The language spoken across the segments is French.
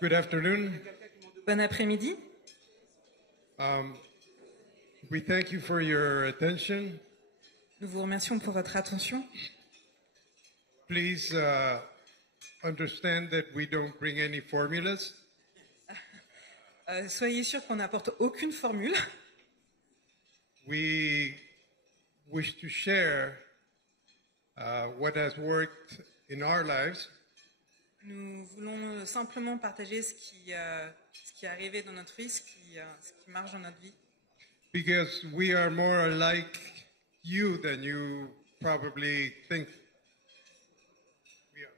Good afternoon. Bon après-midi. We thank you for your attention. Nous vous remercions pour votre attention. Please understand that we don't bring any formulas. Soyez sûrs qu'on n'apporte aucune formule. We wish to share what has worked in our lives. Nous voulons simplement partager ce qui est arrivé dans notre vie, ce qui marche dans notre vie. Because we are more like you than you probably think. We are.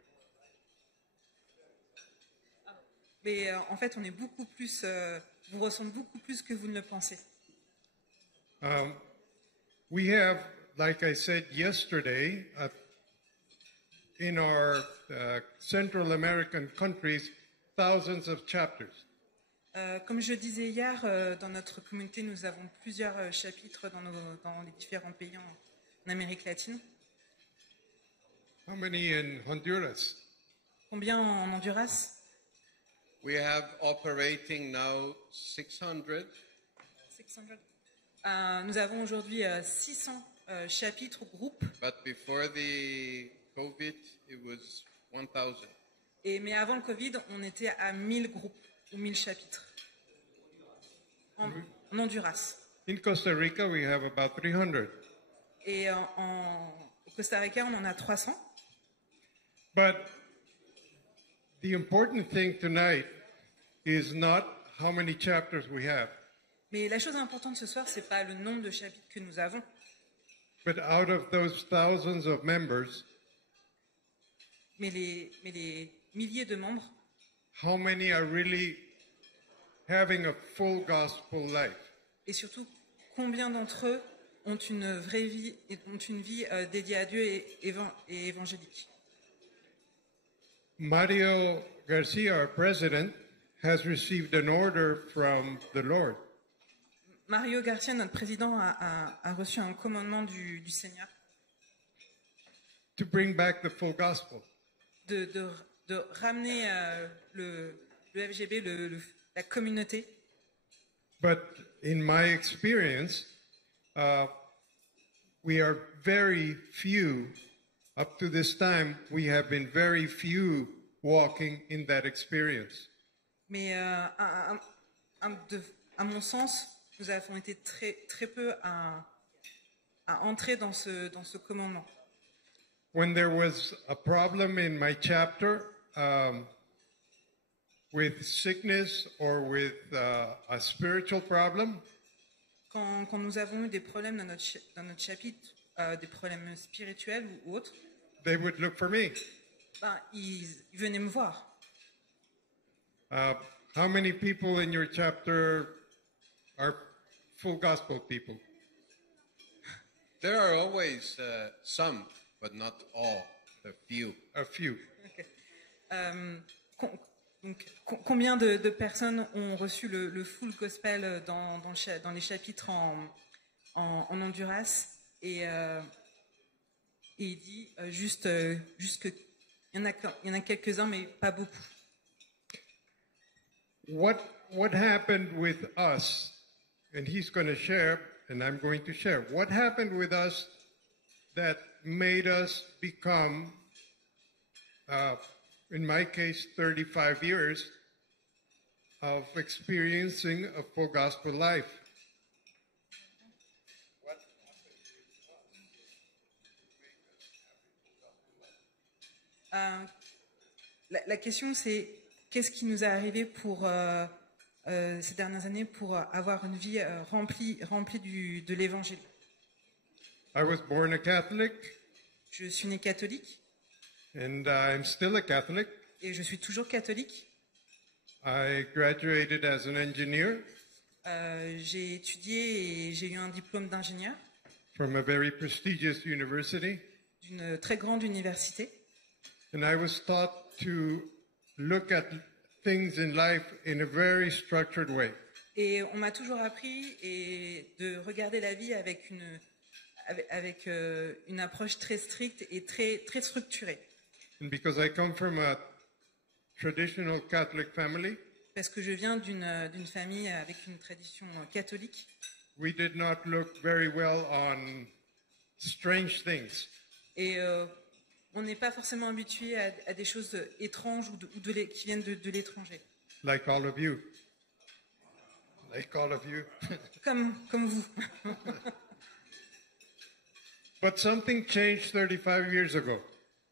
Mais en fait, on est beaucoup plus, vous ressemble beaucoup plus que vous ne le pensez. We have, like I said yesterday, in our Central American countries, thousands of chapters. Comme je disais hier, dans notre communauté, nous avons plusieurs chapitres dans les différents pays en Amérique latine. How many in Honduras? Combien en Honduras? We have operating now 600. 600. Nous avons aujourd'hui 600 chapitres, groupes. But before the COVID, it was 1,000. Mais avant le Covid, on était à 1000 groupes ou 1000 chapitres. En Honduras. In Costa Rica, we have about 300. Et au Costa Rica, on en a 300. But the important thing tonight is not how many chapters we have, Mais la chose importante ce soir, c'est pas le nombre de chapitres que nous avons, but out of those thousands of members, mais les milliers de membres, how many are really having a full gospel life? et surtout combien d'entre eux ont une vraie vie, ont une vie dédiée à Dieu et évangélique. Mario Garcia, our president, has received an order from the Lord Mario Garcia, notre président, a reçu un commandement du Seigneur to bring back the full gospel. de ramener le FGB, la communauté. But in my experience, we are very few. Up to this time, we have been very few walking in that experience. Mais à mon sens, nous avons été très peu à entrer dans ce commandement. When there was a problem in my chapter with sickness or with a spiritual problem, Quand nous avons eu des problèmes dans notre chapitre, des problèmes spirituels ou autres, they would look for me. Ils venaient me voir. How many people in your chapter are full gospel people? There are always some, but not all, a few. A few. Okay. Donc, combien de personnes ont reçu le full gospel dans les chapitres en Honduras, et il dit juste que il y en a quelques-uns, mais pas beaucoup. What happened with us, and he's going to share, and I'm going to share, what happened with us that made us become, in my case, 35 years of experiencing a full gospel life? La question, c'est qu'est-ce qui nous est arrivé pour ces dernières années pour avoir une vie remplie de l'évangile. I was born a Catholic, Je suis né catholique and I'm still a Catholic. et je suis toujours catholique. I graduated as an engineer J'ai étudié et j'ai eu un diplôme d'ingénieur from a very prestigious university, d'une très grande université. and I was taught to look at things in life in a very structured way. Et on m'a toujours appris de regarder la vie avec une approche très stricte et très structurée. And because I come from a traditional Catholic family. parce que je viens d'une famille avec une tradition catholique. We did not look very well on strange things. Et on n'est pas forcément habitué à des choses étranges qui viennent de l'étranger. Like all of you. Like all of you. Comme vous. But something changed 35 years ago.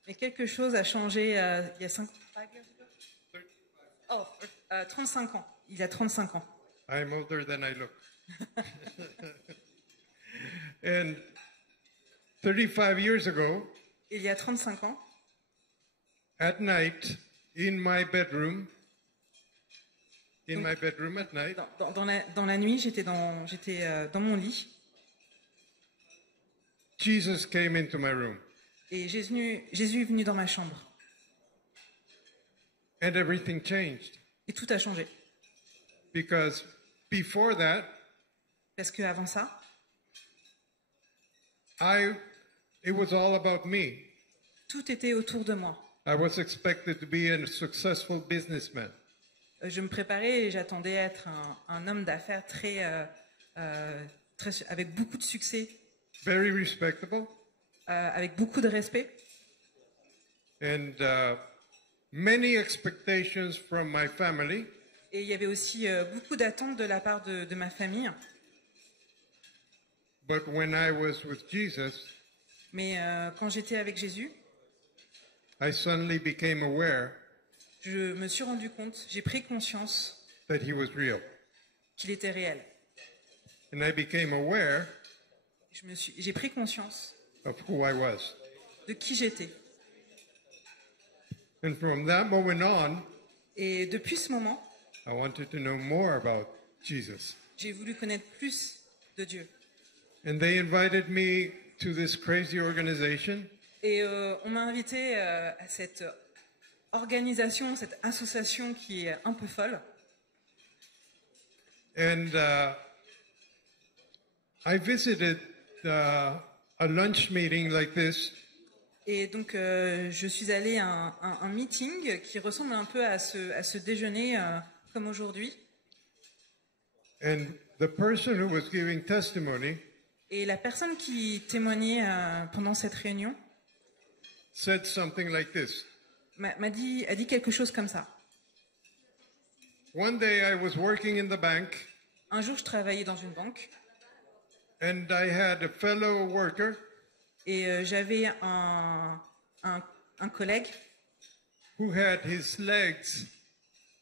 Mais quelque chose a changé il y a 35 ans. Il y a 35 ans. I'm older than I look. And 35 years ago, Il y a 35 ans, at night, in my bedroom at night, dans la nuit, j'étais dans mon lit Jesus came into my room. et Jésus est venu dans ma chambre. And everything changed. Et tout a changé. Because before that, Parce qu'avant ça, it was all about me. tout était autour de moi. I was expected to be a successful businessman. Je me préparais et j'attendais à être un homme d'affaires avec beaucoup de succès, Very respectable. avec beaucoup de respect. And many expectations from my family. Et il y avait aussi beaucoup d'attentes de la part de ma famille. But when I was with Jesus, Mais quand j'étais avec Jésus, I suddenly became aware je me suis rendu compte, j'ai pris conscience that he was real. qu'il était réel. And I became aware J'ai pris conscience of who I was. de qui j'étais. And from that moment on, Et depuis ce moment, I wanted to know more about Jesus. j'ai voulu connaître plus de Dieu. And they invited me to this crazy organization. Et on m'a invité à cette organisation, cette association qui est un peu folle. And I visited a lunch meeting like this. Et donc, je suis allée à un meeting qui ressemble un peu à ce déjeuner comme aujourd'hui. And the person who was giving testimony Et la personne qui témoignait pendant cette réunion said something like this. a dit quelque chose comme ça. One day I was working in the bank Un jour, je travaillais dans une banque and I had a fellow worker et j'avais un collègue who had his legs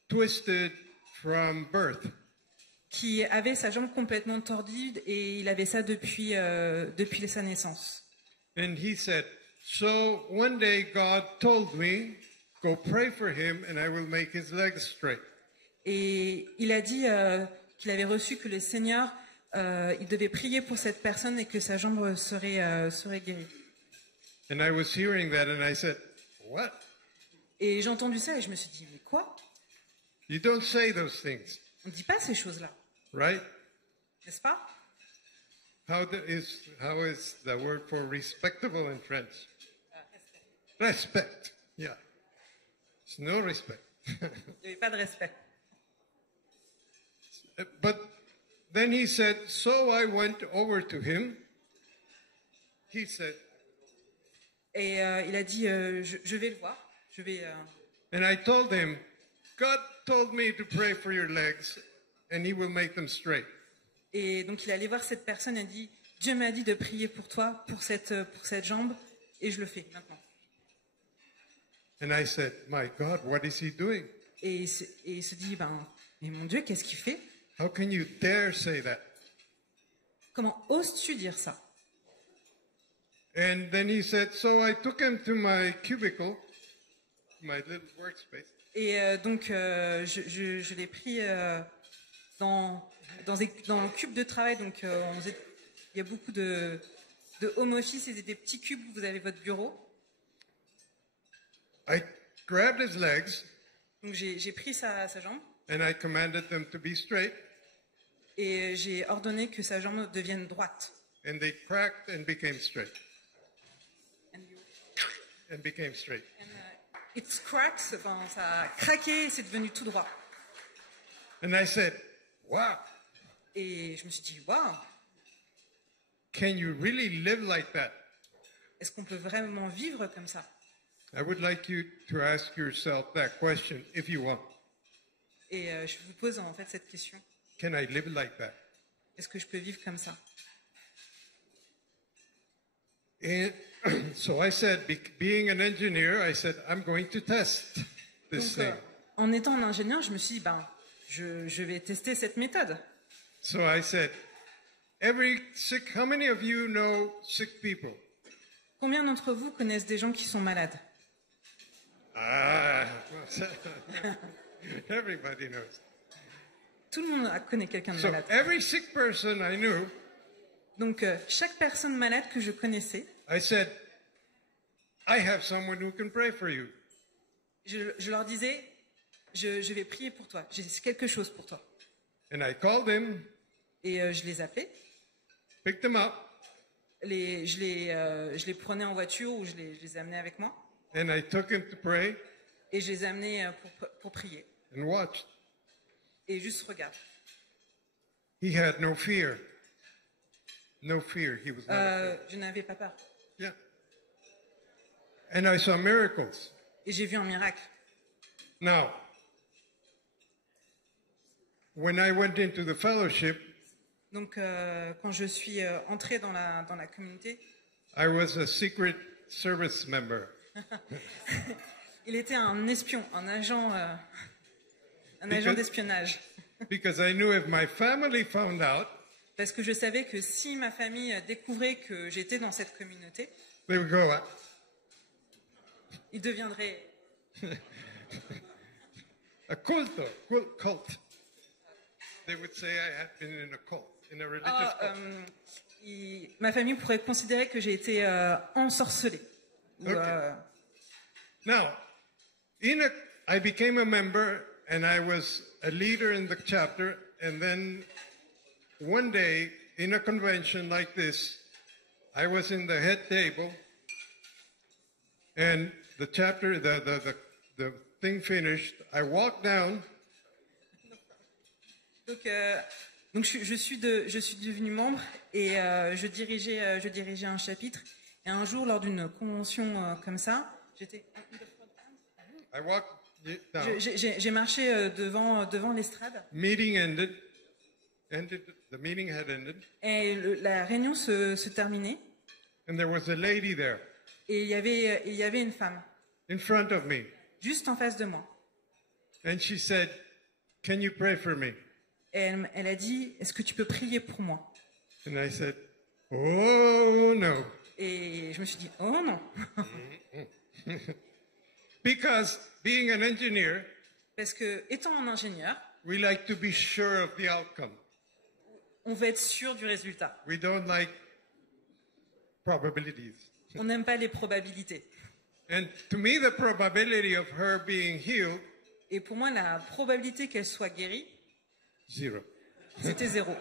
twisted from birth. qui avait sa jambe complètement tordue et il avait ça depuis sa naissance. And he said, so one day God told me, go pray for him and I will make his legs straight. Et il a dit qu'il avait reçu que le Seigneur, il devait prier pour cette personne et que sa jambe serait guérie. And I was hearing that and I said, what? Et j'ai entendu ça et je me suis dit, mais quoi? You don't say those things, On ne dit pas ces choses-là, right? n'est-ce pas? How is the word for respectable in French? Respect. Yeah. It's no respect. Il n'y avait pas de respect. But then he said, so I went over to him. He said, Et il a dit, je vais le voir. and I told him, God told me to pray for your legs and he will make them straight. Et donc il est allé voir cette personne et a dit, Dieu m'a dit de prier pour toi, pour cette jambe, et je le fais maintenant. And I said, my God, what is he doing? Et il se dit, mais mon Dieu, qu'est-ce qu'il fait? How can you dare say that? Comment oses-tu dire ça? And then he said, so I took him to my cubicle, my little workspace. Et donc je l'ai pris dans le cube de travail. Donc il y a beaucoup de home office et des petits cubes où vous avez votre bureau. I grabbed his legs Donc j'ai pris sa jambe and I commanded them to be straight, et j'ai ordonné que sa jambe devienne droite. and they cracked and became straight. And you- And became straight. it's cracked, enfin, ça a craqué et c'est devenu tout droit. And I said, wow, Et je me suis dit, waouh, can you really live like that? est-ce qu'on peut vraiment vivre comme ça? I would like you to ask yourself that question if you want. Et je vous pose en fait cette question. Can I live like that? Est-ce que je peux vivre comme ça? And so I said, being an engineer, I said, I'm going to test this Donc, thing. en étant un ingénieur, je me suis dit, je vais tester cette méthode. So I said, how many of you know sick people? Combien d'entre vous connaissent des gens qui sont malades? Ah, everybody knows. Tout le monde connaît quelqu'un de So malade. every sick person I knew, Donc, chaque personne malade que je connaissais, I said, I have someone who can pray for you. je leur disais, je vais prier pour toi. J'ai quelque chose pour toi. And I called him, Et je les appelais. picked him up, Je les prenais en voiture ou je les amenais avec moi. and I took him to pray Et je les amenais pour prier. and watched. Et juste regarde. He had no fear. No fear. He was not afraid. Je n'avais pas peur. Yeah. And I saw miracles. Et j'ai vu un miracle. Now, when I went into the fellowship, Donc, quand je suis entrée dans la communauté, I was a secret service member. il était un espion, un agent d'espionnage. Because I knew if my family found out, Parce que je savais que si ma famille découvrait que j'étais dans cette communauté, they would go, ils deviendraient a cult. They would say I had been in a cult, in a religious cult. ma famille pourrait considérer que j'ai été ensorcelée. Ou, Okay. Now, I became a member and I was a leader in the chapter, and then one day in a convention like this, I was in the head table, and the chapter, the thing finished. I walked down. donc je suis devenue membre et je dirigeais un chapitre. Et un jour, lors d'une convention comme ça, j'étais. I walked down. J'ai marché devant l'estrade. Meeting ended. The meeting had ended, Et la réunion se terminait. and there was a lady there Et il y avait une femme in front of me, juste en face de moi. and she said, "Can you pray for me?" Et elle a dit, est-ce que tu peux prier pour moi? And I said, "Oh no." Et je me suis dit, oh non. Because being an engineer, Parce que, étant un ingénieur, we like to be sure of the outcome. on veut être sûr du résultat. We don't like probabilities. On n'aime pas les probabilités. And to me, the probability of her being healed, Et pour moi, la probabilité qu'elle soit guérie, 0. c'était 0.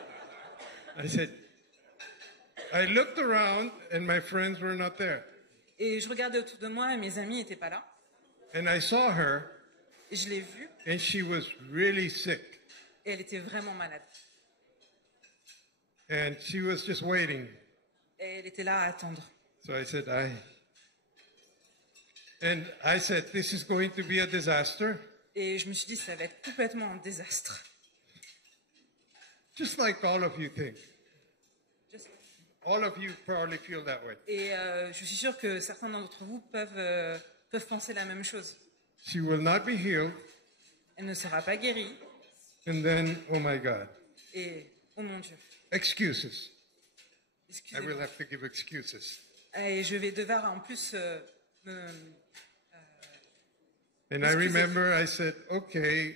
I looked around and my friends were not there. Et je regardais autour de moi et mes amis n'étaient pas là. And I saw her, Et je l'ai vue and she was really sick. et elle était vraiment malade. And she was just waiting. Et elle était là à attendre. So I said, this is going to be a disaster. Et je me suis dit, ça va être complètement un désastre. Just like all of you think. All of you probably feel that way. Et je suis sûre que certains d'entre vous peuvent penser la même chose. She will not be healed. Elle ne sera pas guérie. And then, oh my God. Et, oh mon Dieu. Excuses. I Excusez-moi. will have to give excuses. Et je vais devoir en plus me... And I remember I said, okay,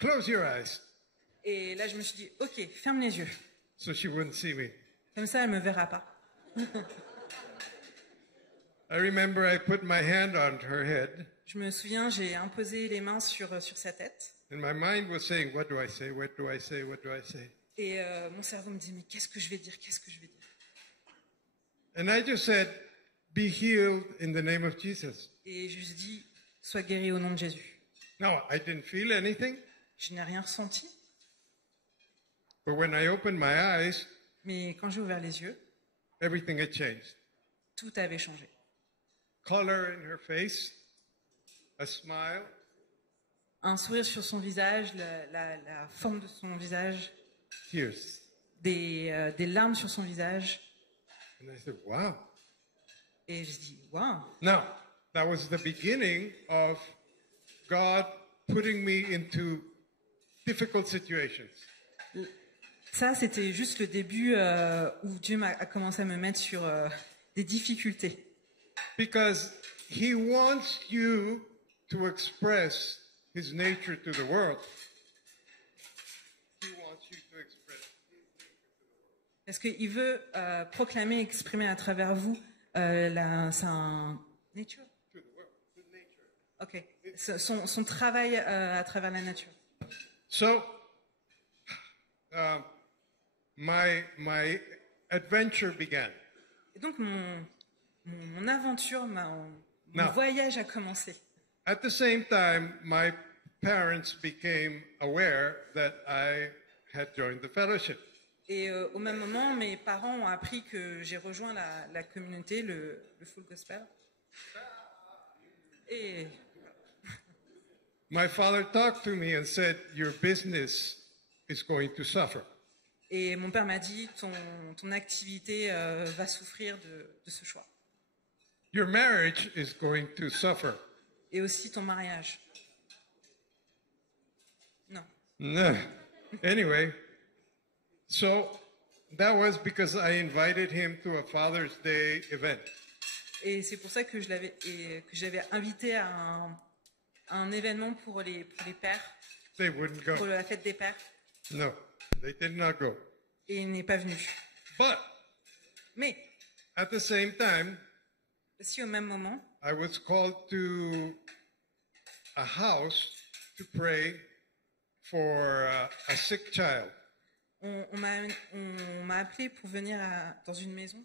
close your eyes. Et là, je me suis dit, ok, ferme les yeux. So she wouldn't see me. Comme ça, elle me verra pas. I remember I put my hand on her head, Je me souviens, j'ai imposé les mains sur sa tête. and my mind was saying, what do I say? What do I say? What do I say? Et mon cerveau me dit, mais qu'est-ce que je vais dire? Qu'est-ce que je vais dire? And I just said, be healed in the name of Jesus. Et je lui ai dit, sois guéri au nom de Jésus. Now, I didn't feel anything, Je n'ai rien ressenti, but when I opened my eyes, mais quand j'ai ouvert les yeux, everything had changed. tout avait changé. Color in her face, a smile, Un sourire sur son visage, la forme de son visage, tears. des larmes sur son visage. And I said, wow. Et je dis, waouh. Now, that was the beginning of God putting me into difficult situations. Ça, c'était juste le début où Dieu a commencé à me mettre sur des difficultés. Because He wants you to express His nature to the world. He wants you to express. Parce qu'il veut proclamer, exprimer à travers vous sa nature. To the world, to nature. Ok. Son travail à travers la nature. So, my adventure began. Et donc mon aventure, mon Non. voyage a commencé. At the same time, my parents became aware that I had joined the fellowship. Et au même moment, mes parents ont appris que j'ai rejoint la communauté, le Full Gospel. Et My father talked to me and said, your business is going to suffer. Et mon père m'a dit, ton activité va souffrir de ce choix. Your marriage is going to suffer. Et aussi ton mariage. Non. No. Anyway, so that was because I invited him to a Father's Day event. Et c'est pour ça que je l'avais invité à un événement pour les pères, They wouldn't pour go. la fête des pères. No, they did not go. Et il n'est pas venu. But Mais, at the same time, si au même moment, I was called to a house to pray for a sick child. on m'a appelé pour venir dans une maison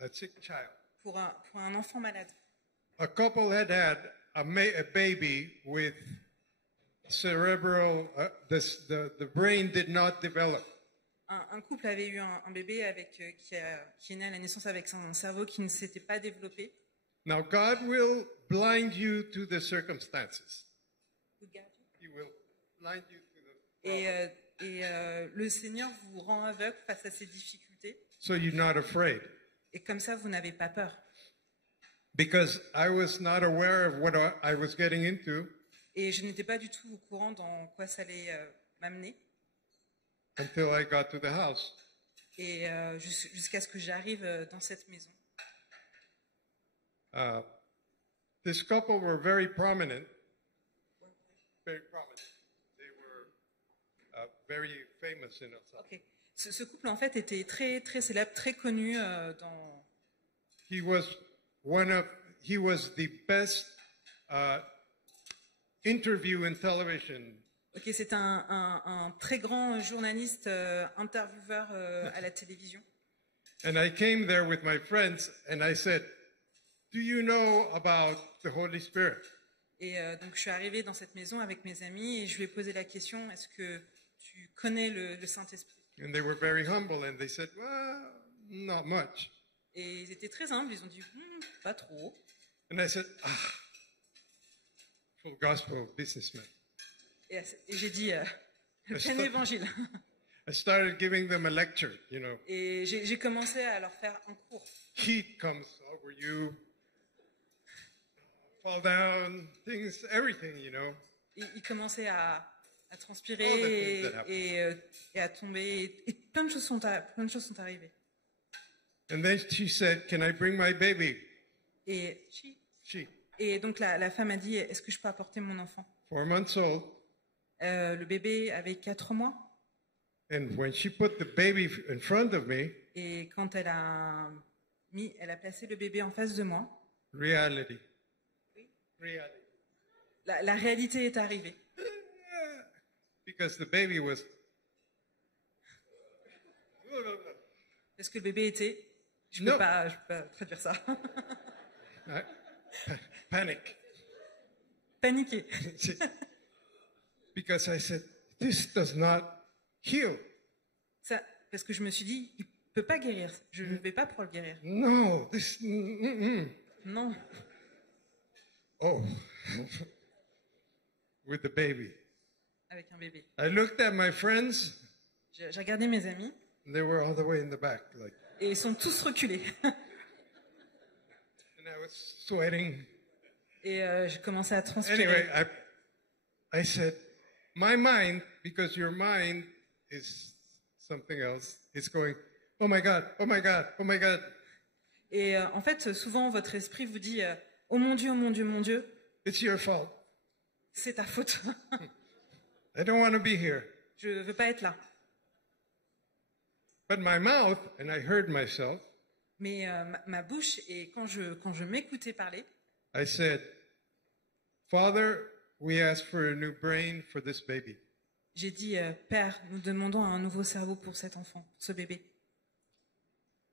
A sick child. pour un enfant malade. A couple had a baby with cerebral, the brain did not develop. Un couple avait eu un bébé qui est né à la naissance avec un cerveau qui ne s'était pas développé. Now, God will blind you to the circumstances. He will blind you to the Et le Seigneur vous rend aveugle face à ces difficultés. so you're not afraid. Et comme ça, vous n'avez pas peur. Because I was not aware of what I was getting into Et je n'étais pas du tout au courant dans quoi ça allait m'amener. until I got to the house. Et jusqu'à ce que j'arrive dans cette maison. This couple were very prominent. Very prominent. They were very famous in Osaka. Ok. Ce couple, en fait, était très, très célèbre, très connu dans... He was the best interview in television. Ok, c'est un très grand journaliste, intervieweur à la télévision. And I came there with my friends and I said, do you know about the Holy Spirit? Et donc, je suis arrivée dans cette maison avec mes amis et je lui ai posé la question, est-ce que tu connais le Saint-Esprit? And they were very humble and they said, well, not much. Et ils étaient très humbles, ils ont dit, pas trop. And I said, full gospel businessman. Et j'ai dit, le plein évangile. I started giving them a lecture, you know. Et j'ai commencé à leur faire un cours. Heat comes over you, fall down, things, everything, you know. Ils commençaient à All the transpirer things that et à tomber. Et plein de choses sont arrivées. And then she said, can I bring my baby? Et, She, et donc la femme a dit, est-ce que je peux apporter mon enfant? 4 months old. Le bébé avait 4 mois. And when she put the baby in front of me, Et quand elle a placé le bébé en face de moi, reality. Reality. la réalité est arrivée. Because the baby was, Parce que le bébé était... Je Non. peux pas traduire ça. panic. paniqué. Because I said, this does not heal. Ça, parce que je me suis dit, il peut pas guérir. Je ne vais pas pouvoir le guérir. No, Non. Oh, with the baby. Avec un bébé. I looked at my friends, J'ai regardé mes amis and they were all the way in the back, like, et ils sont tous reculés. and I was sweating. Et j'ai commencé à transpirer. Anyway, I said, my mind, because your mind is something else, is going, oh my God, oh my God, oh my God. Et en fait, souvent, votre esprit vous dit oh mon Dieu, oh mon Dieu, mon Dieu, It's your fault. c'est ta faute. I don't want to be here. Je ne veux pas être là. But my mouth, and I heard myself, Mais ma bouche, et quand je m'écoutais parler, I said, Father, we ask for a new brain for this baby. j'ai dit Père, nous demandons un nouveau cerveau pour cet enfant, pour ce bébé.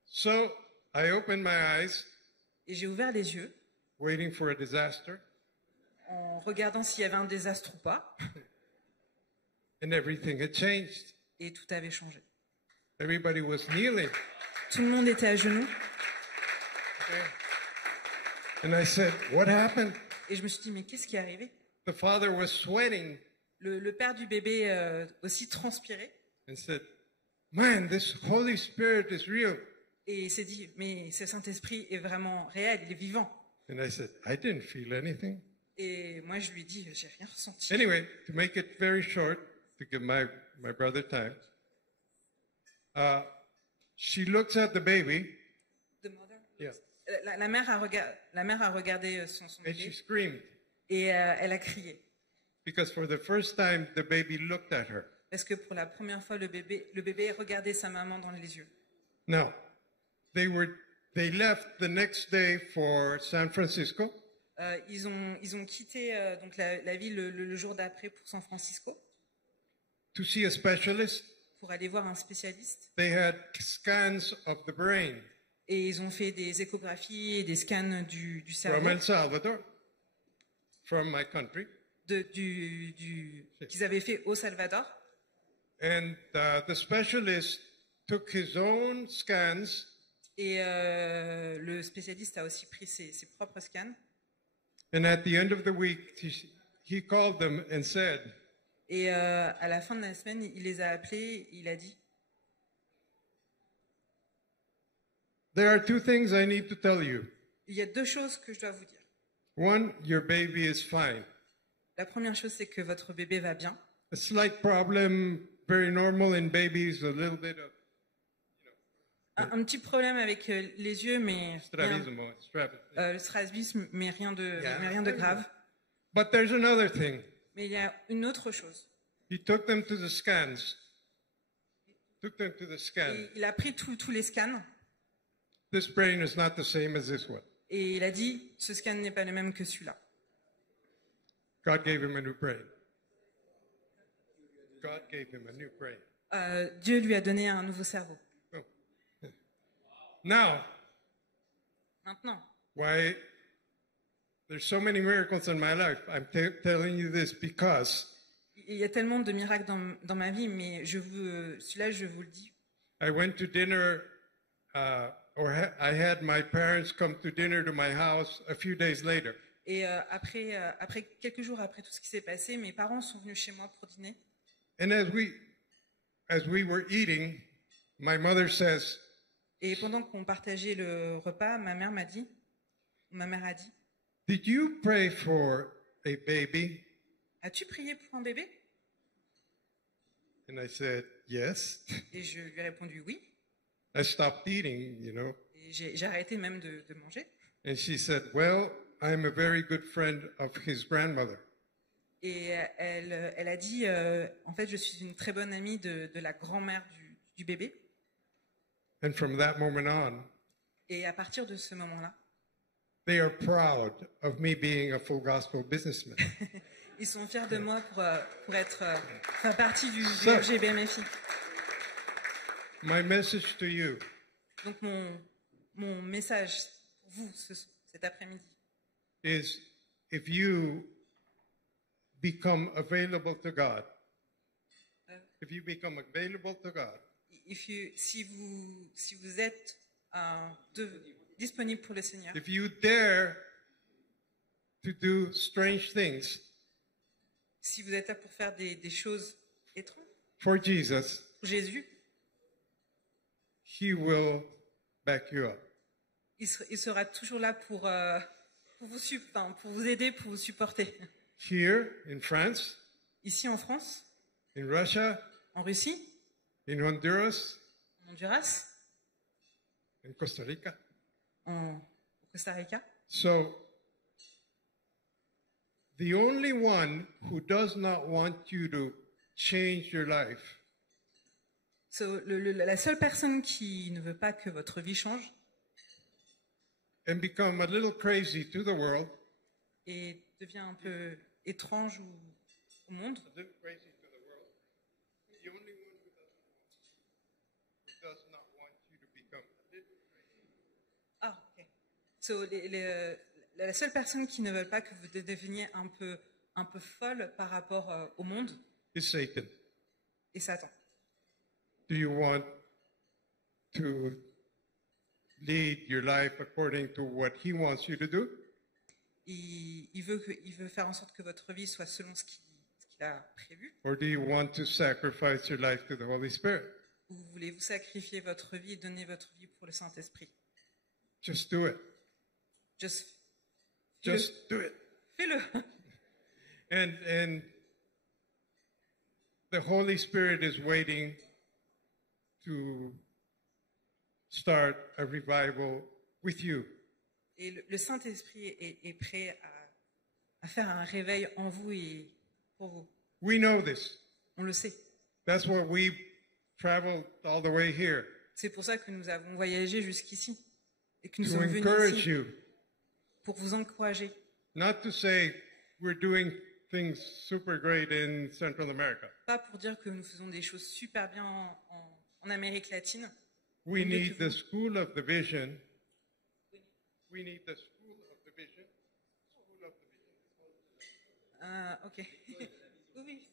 So I opened my eyes, Et j'ai ouvert les yeux waiting for a disaster, en regardant s'il y avait un désastre ou pas, and everything had changed. et tout avait changé. Everybody was kneeling. Tout le monde était à genoux, And I said, what happened? et je me suis dit mais qu'est-ce qui est arrivé? The father was sweating Le père du bébé aussi transpirait, and said, man, this Holy Spirit is real. et il s'est dit mais ce Saint-Esprit est vraiment réel, il est vivant. And I said, I didn't feel anything. Et moi je lui ai dit j'ai rien ressenti. Anyway, to make it very short, to give my brother time, she looks at the baby, The mother? yeah, La mère a regardé son and she bébé screamed et elle a crié. because for the first time the baby looked at her. Parce que pour la première fois, le bébé regardait sa maman dans les yeux. Now, they left the next day for San Francisco, Ils ont quitté donc la ville le jour d'après pour San Francisco to see a specialist. pour aller voir un spécialiste. They had scans of the brain Et ils ont fait des échographies et des scans du from cerveau El Salvador, from my country. qu'ils avaient fait au Salvador. And the specialist took his own scans Et le spécialiste a aussi pris ses propres scans. and at the end of the week, he called them and said, Et à la fin de la semaine, il les a appelés, il a dit there are two things I need to tell you. il y a deux choses que je dois vous dire. One, your baby is fine. La première chose, c'est que votre bébé va bien. A slight problem, very normal in babies, a little bit of Un petit problème avec les yeux, mais strabismo, le strabisme, mais rien de grave. But there's another thing. Mais il y a une autre chose. He took them to the scans. Took them to the scan. Et il a pris tous les scans This brain is not the same as this one. et il a dit ce scan n'est pas le même que celui-là. God gave him a new brain. God gave him a new brain. Dieu lui a donné un nouveau cerveau. Now, Maintenant, why there's so many miracles in my life. I'm telling you this because il y a tellement de miracles dans ma vie, mais celui-là, je vous le dis. I went to dinner, I had my parents come to dinner to my house a few days later. Et après quelques jours après tout ce qui s'est passé, mes parents sont venus chez moi pour dîner. And as we were eating, my mother says, Et pendant qu'on partageait le repas, ma mère a dit, "Did you pray for a baby?" as-tu prié pour un bébé? And I said, "Yes." Et je lui ai répondu oui. I stopped eating, Et j'ai arrêté même de manger. And she said, "Well, I'm a very good friend of his grandmother." Et elle a dit, en fait, je suis une très bonne amie de la grand-mère du bébé. And from that moment on, Et à partir de ce moment-là, they are proud of me being a full gospel businessman. ils sont fiers de moi pour faire partie du Ça. FGBMFI. My message to you Donc mon message pour vous cet après-midi, is if you become available to God. If you become available to God, si vous êtes disponible pour le Seigneur, if you dare to do strange things si vous êtes là pour faire des choses étranges for Jesus, pour Jésus, He will back you up. il sera toujours là pour vous aider, pour vous supporter. Here in France, Ici en France, in Russia, en Russie, in Honduras, en Honduras, in Costa Rica. au Costa Rica. So, the only one who does not want you to change your life So, la seule personne qui ne veut pas que votre vie change and become a little crazy to the world, et devient un peu étrange au monde, a little crazy to the world, the only one who does not want you to become a little crazy. Ah, ok. So, la seule personne qui ne veut pas que vous deveniez un peu folle par rapport au monde Is Satan. est Satan. Do you want to lead your life according to what he wants you to do? Il veut faire en sorte que votre vie soit selon ce qu'il a prévu. Or do you want to sacrifice your life to the Holy Spirit? Ou voulez-vous sacrifier votre vie et donner votre vie pour le Saint-Esprit? Just do it. Just Do it. fais-le. And the Holy Spirit is waiting to start a revival with you. Et le Saint-Esprit est prêt à faire un réveil en vous et pour vous. We know this. On le sait. That's why we traveled all the way here, C'est pour ça que nous avons voyagé jusqu'ici et que nous to sommes venus encourage ici you, pour vous encourager. not to say we're doing things super great in Central America. Pas pour dire que nous faisons des choses super bien en Amérique latine. We Comme mieux need que the vous. school of the vision. We need the school of the vision. School of the vision. Ok. Oui, oui.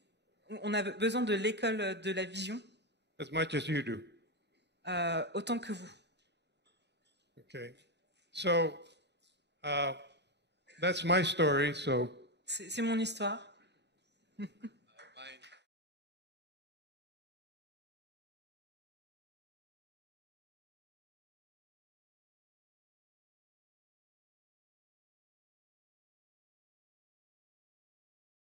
On a besoin de l'école de la vision As much as you do. autant que vous. Okay. So that's my story. So C'est mon histoire.